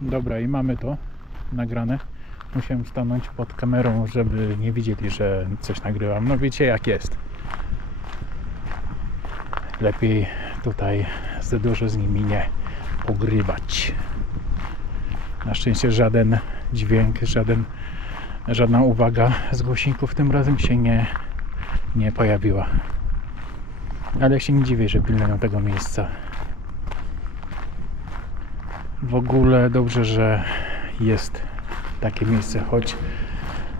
Dobra, i mamy to nagrane. Musiałem stanąć pod kamerą, żeby nie widzieli, że coś nagrywam. No wiecie jak jest. Lepiej tutaj za dużo z nimi nie pogrywać. Na szczęście żaden dźwięk, żaden, żadna uwaga z głośników tym razem się nie, nie pojawiła. Ale się nie dziwię, że pilnują tego miejsca. W ogóle dobrze, że jest takie miejsce, choć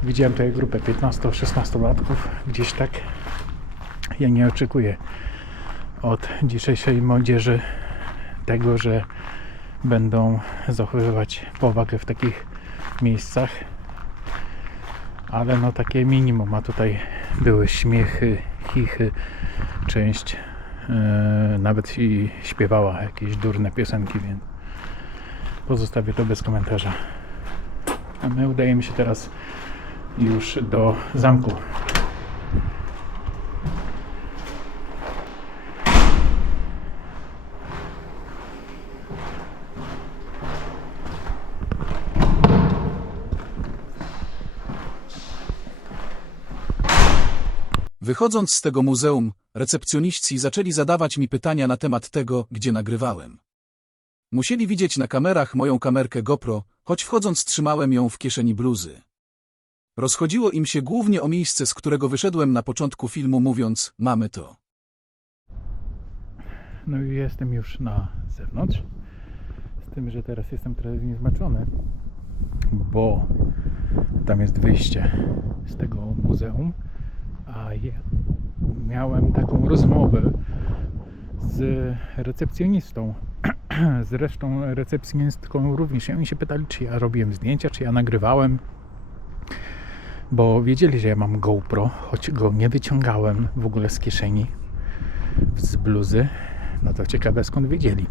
widziałem tutaj grupę 15-16 latków, gdzieś tak. Ja nie oczekuję od dzisiejszej młodzieży tego, że będą zachowywać powagę w takich miejscach. Ale no takie minimum, a tutaj były śmiechy, chichy, część e, nawet i śpiewała jakieś durne piosenki, więc pozostawię to bez komentarza. A my udajemy się teraz już do zamku. Wychodząc z tego muzeum, recepcjoniści zaczęli zadawać mi pytania na temat tego, gdzie nagrywałem. Musieli widzieć na kamerach moją kamerkę GoPro, choć wchodząc trzymałem ją w kieszeni bluzy. Rozchodziło im się głównie o miejsce, z którego wyszedłem na początku filmu mówiąc, mamy to. No i jestem już na zewnątrz. Z tym, że teraz jestem trochę zniezmaczony, bo tam jest wyjście z tego muzeum, a ja miałem taką rozmowę z recepcjonistą. Z resztą recepcjonistką również. I oni się pytali, czy ja robiłem zdjęcia, czy ja nagrywałem. Bo wiedzieli, że ja mam GoPro, choć go nie wyciągałem w ogóle z kieszeni, z bluzy. No to ciekawe skąd wiedzieli.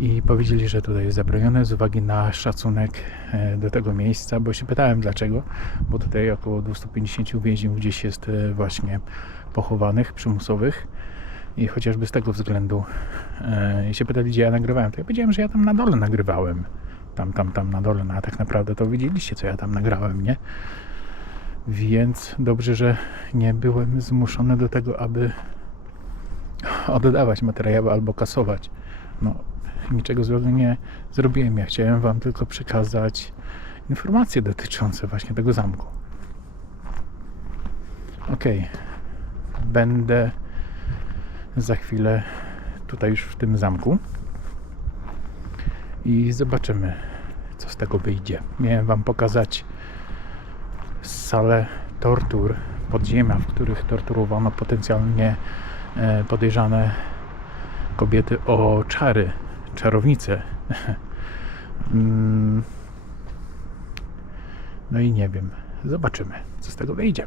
I powiedzieli, że tutaj jest zabronione z uwagi na szacunek e, do tego miejsca, bo się pytałem dlaczego, bo tutaj około 250 więźniów gdzieś jest e, właśnie pochowanych, przymusowych. I chociażby z tego względu e, się pytali, gdzie ja nagrywałem, to ja powiedziałem, że ja tam na dole nagrywałem. Tam, tam, tam na dole, no a tak naprawdę to widzieliście, co ja tam nagrałem, nie? Więc dobrze, że nie byłem zmuszony do tego, aby oddawać materiały albo kasować. No, niczego złego nie zrobiłem. Ja chciałem Wam tylko przekazać informacje dotyczące właśnie tego zamku. Ok, będę za chwilę tutaj już w tym zamku i zobaczymy, co z tego wyjdzie. Miałem Wam pokazać salę tortur podziemia, w których torturowano potencjalnie e, podejrzane kobiety o czary, czarownice. Mm. No i nie wiem. Zobaczymy, co z tego wyjdzie.